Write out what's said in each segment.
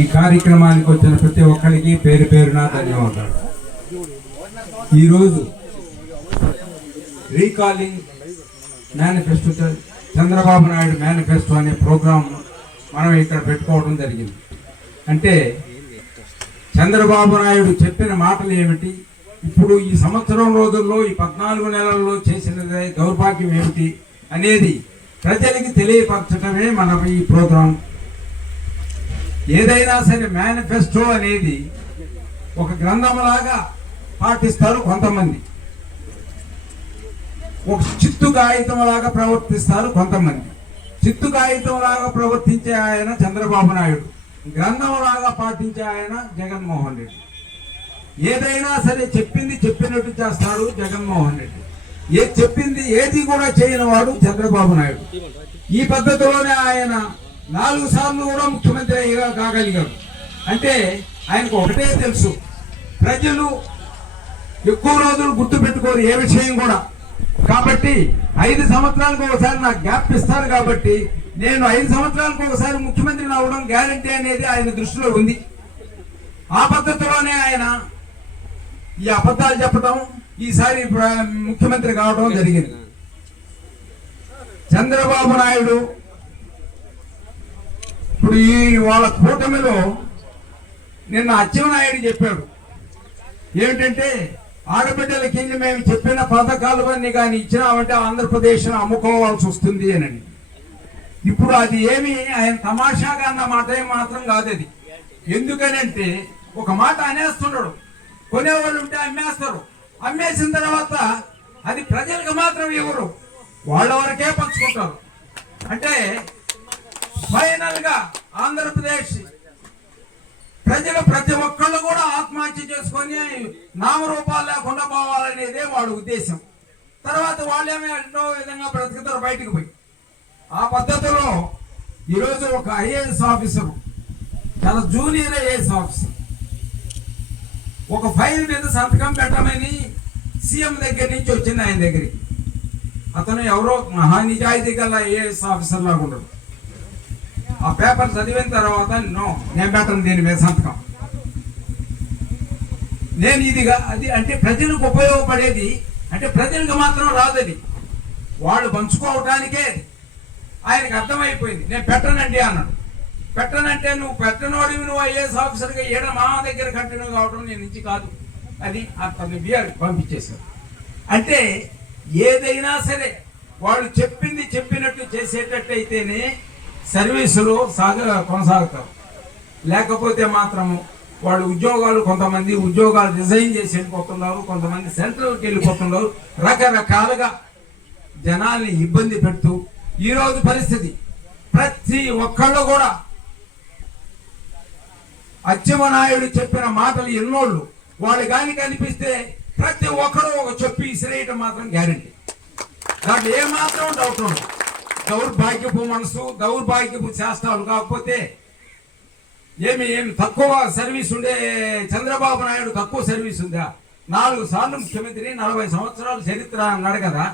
ఈ కార్యక్రమానికి వచ్చిన ప్రతి ఒక్కరికి పేరు పేరున ధన్యవాదాలు. ఈరోజు recalling manifesto Chandrababu Naidu manifesto అనే ప్రోగ్రాం మనం ఇక్కడ పెట్టుకోవడం జరిగింది. అంటే చంద్రబాబు నాయుడు చెప్పిన మాటలు ఏమిటి? ఇప్పుడు ఈ సంవత్సరం రోజుల్లో ఈ పద్నాలుగు నెలల్లో చేసిన దౌర్భాగ్యం ఏమిటి అనేది ప్రజలకి తెలియపరచడమే మన ఈ ప్రోగ్రాం. ఏదైనా సరే మేనిఫెస్టో అనేది ఒక గ్రంథంలాగా పాటిస్తారు కొంతమంది. ఒక చిత్తు కాగితంలాగా ప్రవర్తిస్తారు కొంతమంది. చిత్తు కాగితంలాగా ప్రవర్తించే ఆయన చంద్రబాబు నాయుడు. గ్రంథంలాగా పాటించే ఆయన జగన్మోహన్ రెడ్డి. ఏదైనా సరే చెప్పింది చెప్పినట్టు చేస్తాడు జగన్మోహన్ రెడ్డి. ఏ చెప్పింది ఏది కూడా చేయని వాడు చంద్రబాబు నాయుడు. ఈ పద్ధతిలోనే ఆయన నాలుగు సార్లు కూడా ముఖ్యమంత్రి అయ్యేగా కాగలిగారు అంటే ఆయనకు ఒకటే తెలుసు. ప్రజలు ఎక్కువ రోజులు గుర్తు పెట్టుకోరు ఏ విషయం కూడా. కాబట్టి ఐదు సంవత్సరాలకు ఒకసారి నాకు గ్యాప్ ఇస్తారు కాబట్టి నేను ఐదు సంవత్సరాలకు ఒకసారి ముఖ్యమంత్రిని అవడం గ్యారంటీ అనేది ఆయన దృష్టిలో ఉంది. ఆ పద్ధతిలోనే ఆయన ఈ అబద్ధాలు చెప్పడం ఈసారి ముఖ్యమంత్రి కావడం జరిగింది. చంద్రబాబు నాయుడు ఇప్పుడు ఈ వాళ్ళ కూటమిలో నిన్న అచ్చెన్నాయుడు చెప్పాడు. ఏమిటంటే ఆడబిడ్డలకి మేము చెప్పిన పథకాలు కానీ ఇచ్చినామంటే ఆంధ్రప్రదేశ్ను అమ్ముకోవాల్సి వస్తుంది అని ఇప్పుడు అది ఏమి ఆయన తమాషాగా అన్న మాట ఏం మాత్రం కాదు అది. ఎందుకనంటే ఒక మాట అనేస్తున్నాడు. కొనేవాళ్ళు ఉంటే అమ్మేస్తారు. అమ్మేసిన తర్వాత అది ప్రజలకు మాత్రం ఇవ్వరు వాళ్ళ వరకే పంచుకుంటారు. అంటే ఫైనల్గా ఆంధ్రప్రదేశ్ ప్రజలు ప్రతి ఒక్కళ్ళు కూడా ఆత్మహత్య చేసుకొని నామరూపాలు లేకుండా పోవాలనేదే వాడు ఉద్దేశం. తర్వాత వాళ్ళేమో ఎన్నో విధంగా బ్రతుకుతారు బయటకు పోయి. ఆ పద్ధతిలో ఈరోజు ఒక ఐఏఎస్ ఆఫీసర్ చాలా జూనియర్ ఐఏఎస్ ఆఫీసర్ ఒక ఫైల్ మీద సంతకం పెట్టమని సీఎం దగ్గర నుంచి వచ్చింది ఆయన దగ్గరికి. అతను ఎవరో మహా నిజాయితీ గల ఐఏఎస్ ఆఫీసర్ లాగా ఉండడు. ఆ పేపర్ చదివిన తర్వాత నో నేను పెట్టను దీని మీద సంతకం. నేను ఇదిగా అది అంటే ప్రజలకు ఉపయోగపడేది అంటే ప్రజలకు మాత్రం రాదది వాళ్ళు పంచుకోవటానికే అది. ఆయనకు అర్థమైపోయింది. నేను పెట్టనండి అన్నాడు. పెట్టనంటే నువ్వు పెట్టనోడివి నువ్వు ఐఏఎస్ ఆఫీసర్గా ఏడ మా దగ్గర కంటిన్యూ కావడం నేను నుంచి కాదు. అది అతన్ని బిఆర్ పంపించేశారు. అంటే ఏదైనా సరే వాళ్ళు చెప్పింది చెప్పినట్టు చేసేటట్టయితేనే సర్వీసులు సాగ కొనసాగుతారు. లేకపోతే మాత్రము వాళ్ళు ఉద్యోగాలు కొంతమంది ఉద్యోగాలు రిజైన్ చేసి వెళ్ళిపోతున్నారు కొంతమంది సెంట్రల్కి వెళ్ళిపోతున్నారు రకరకాలుగా జనాల్ని ఇబ్బంది పెడుతూ ఈరోజు పరిస్థితి. ప్రతి ఒక్కళ్ళు కూడా అచ్చెమనాయుడు చెప్పిన మాటలు ఎన్నోళ్ళు. వాళ్ళు కానీ కనిపిస్తే ప్రతి ఒక్కరు ఒక చెప్పి ఇసిరేయటం మాత్రం గ్యారంటీ. దాంట్లో ఏమాత్రం డౌట్ ఉండదు. దౌర్భాగ్యపు మనసు దౌర్భాగ్యపు శాస్త్రాలు కాకపోతే ఏమి ఏమి తక్కువ సర్వీస్ ఉండే చంద్రబాబు నాయుడు తక్కువ సర్వీస్ ఉందా? నాలుగు సార్లు ముఖ్యమంత్రి నలభై సంవత్సరాల చరిత్ర అన్నాడు కదా.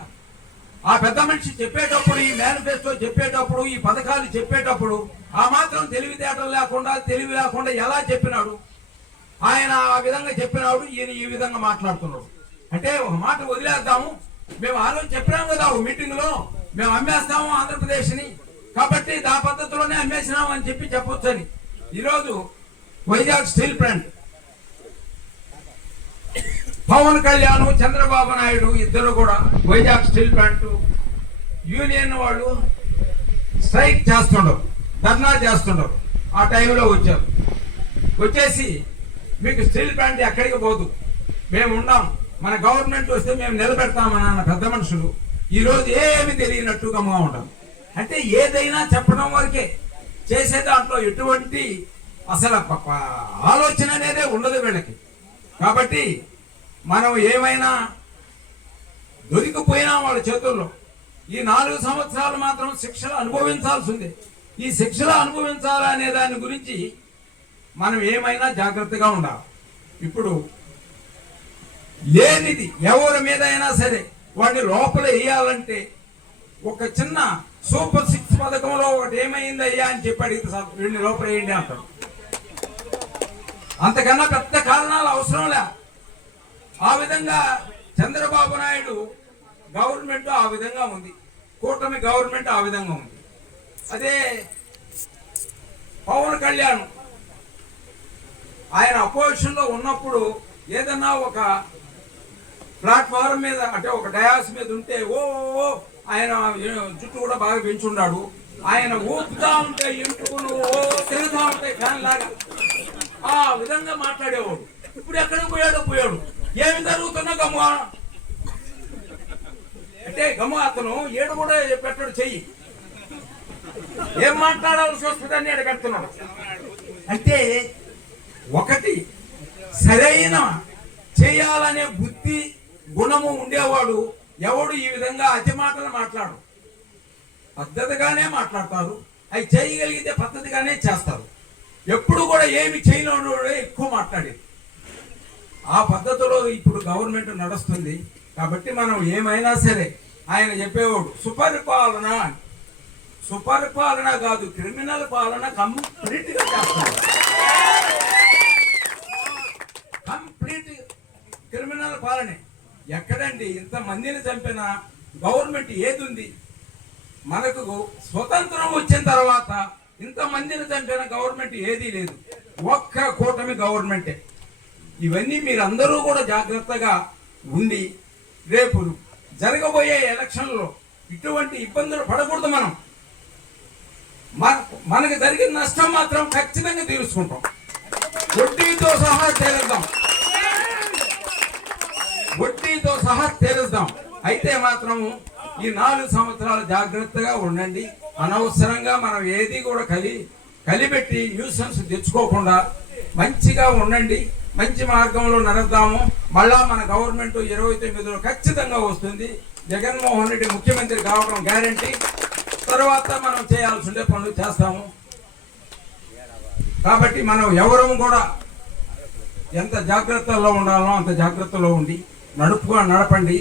ఆ పెద్ద మనిషి చెప్పేటప్పుడు ఈ మేనిఫెస్టో చెప్పేటప్పుడు ఈ పథకాలు చెప్పేటప్పుడు ఆ మాత్రం తెలివితేటలు లేకుండా తెలివి లేకుండా ఎలా చెప్పినాడు? ఆయన ఆ విధంగా చెప్పినాడు ఈయన ఈ విధంగా మాట్లాడుతున్నాడు. అంటే ఒక మాట వదిలేద్దాము. మేము ఆ రోజు చెప్పినాం కదా మీటింగ్లో మీటింగ్లో మేము అమ్మేస్తాము ఆంధ్రప్రదేశ్ని కాబట్టి ఆ పద్ధతిలోనే అమ్మేసినాము అని చెప్పి చెప్పొచ్చు అని ఈరోజు వైజాగ్ స్టీల్ ప్లాంట్. పవన్ కళ్యాణ్ చంద్రబాబు నాయుడు ఇద్దరు కూడా వైజాగ్ స్టీల్ ప్లాంట్ యూనియన్ వాళ్ళు స్ట్రైక్ చేస్తుండరు ధర్నా చేస్తుండరు. ఆ టైంలో వచ్చారు. వచ్చేసి మీకు స్టీల్ ప్లాంట్ ఎక్కడికి పోదు. మేము ఉన్నాం. మన గవర్నమెంట్ వస్తే మేము నిలబెడతామని అన్న పెద్ద మనుషులు ఈరోజు ఏమి తెలియనట్టుగా ఉంటాం అంటే ఏదైనా చెప్పడం వరకే చేసే దాంట్లో ఎటువంటి అసలు ప- ఆలోచన అనేదే ఉండదు వీళ్ళకి. కాబట్టి మనం ఏమైనా దొరికిపోయినా వాళ్ళ చేతుల్లో ఈ నాలుగు సంవత్సరాలు మాత్రం శిక్షలు అనుభవించాల్సిందే. ఈ శిక్షలు అనుభవించాలనే దాని గురించి మనం ఏమైనా జాగ్రత్తగా ఉండాలి. ఇప్పుడు లేనిది ఎవరి మీద అయినా సరే వాడిని లోపల వేయాలంటే ఒక చిన్న సూపర్ సిక్స్ పథకంలో ఒకటి ఏమైంది అయ్యా అని చెప్పి అడిగితే సార్ రెండు లోపల వేయండి అంటారు అంతకన్నా పెద్ద కారణాలు అవసరం లే. ఆ విధంగా చంద్రబాబు నాయుడు గవర్నమెంట్ ఆ విధంగా ఉంది. కూటమి గవర్నమెంట్ ఆ విధంగా ఉంది. అదే పవన్ కళ్యాణ్ ఆయన అపోజిషన్లో ఉన్నప్పుడు ఏదన్నా ఒక ప్లాట్ఫారం మీద అంటే ఒక డయాస్ మీద ఉంటే ఓ ఆయన జుట్టు కూడా బాగా పెంచున్నాడు ఆయన ఊపుతా ఉంటే ఎంటుకులు ఓ తిరుగుతా ఉంటాయి ఫ్యాన్ లాగా. ఆ విధంగా మాట్లాడేవాడు. ఇప్పుడు ఎక్కడికి పోయాడో పోయాడు. ఏమి జరుగుతున్నా గమ్మ అంటే గమ్మ అతను ఏడు కూడా పెట్టాడు చెయ్యి. ఏం మాట్లాడాల్సి వస్తుందని ఏడు పెడుతున్నాడు అంటే ఒకటి సరైన చేయాలనే బుద్ధి గుణము ఉండేవాడు ఎవడు ఈ విధంగా అతి మాటలు మాట్లాడు? పద్ధతిగానే మాట్లాడతారు. అవి చేయగలిగితే పద్ధతిగానే చేస్తారు. ఎప్పుడు కూడా ఏమి చేయలేనివాడే ఎక్కువ మాట్లాడేది. ఆ పద్ధతిలో ఇప్పుడు గవర్నమెంట్ నడుస్తుంది. కాబట్టి మనం ఏమైనా సరే ఆయన చెప్పేవాడు సుపరిపాలన అని. సుపరిపాలన కాదు క్రిమినల్ పాలన కంప్లీట్గా చేస్తారు. కంప్లీట్ క్రిమినల్ పాలనే. ఎక్కడండి? ఇంతమందిని చంపిన గవర్నమెంట్ ఏది ఉంది మనకు స్వతంత్రం వచ్చిన తర్వాత ఇంత మందిని చంపిన గవర్నమెంట్ ఏదీ లేదు. ఒక్క కూటమి గవర్నమెంటే. ఇవన్నీ మీరందరూ కూడా జాగ్రత్తగా ఉండి రేపు జరగబోయే ఎలక్షన్లో ఇటువంటి ఇబ్బందులు పడకూడదు మనం. మనకు జరిగిన నష్టం మాత్రం ఖచ్చితంగా తీర్చుకుంటాం వడ్డీతో సహా చేరుద్దాం వడ్డీతో సహా తీరుద్దాం. అయితే మాత్రం ఈ నాలుగు సంవత్సరాలు జాగ్రత్తగా ఉండండి. అనవసరంగా మనం ఏది కూడా కలి కలిపెట్టి న్యూసెన్స్ తెచ్చుకోకుండా మంచిగా ఉండండి. మంచి మార్గంలో నడుద్దాము. మళ్ళా మన గవర్నమెంట్ ఇరవై తొమ్మిదిలో ఖచ్చితంగా వస్తుంది. జగన్మోహన్ రెడ్డి ముఖ్యమంత్రి కావడం గ్యారంటీ. తర్వాత మనం చేయాల్సి ఉండే పనులు చేస్తాము. కాబట్టి మనం ఎవరము కూడా ఎంత జాగ్రత్తలో ఉండాలో అంత జాగ్రత్తలో ఉండి నడుపుగా నడపండి.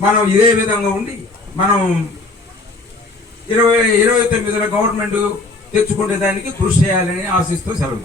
మనం ఇదే విధంగా ఉండి మనం ఇరవై ఇరవై తొమ్మిదిలో గవర్నమెంట్ తెచ్చుకునే దానికి కృషి చేయాలని ఆశిస్తూ సెలవు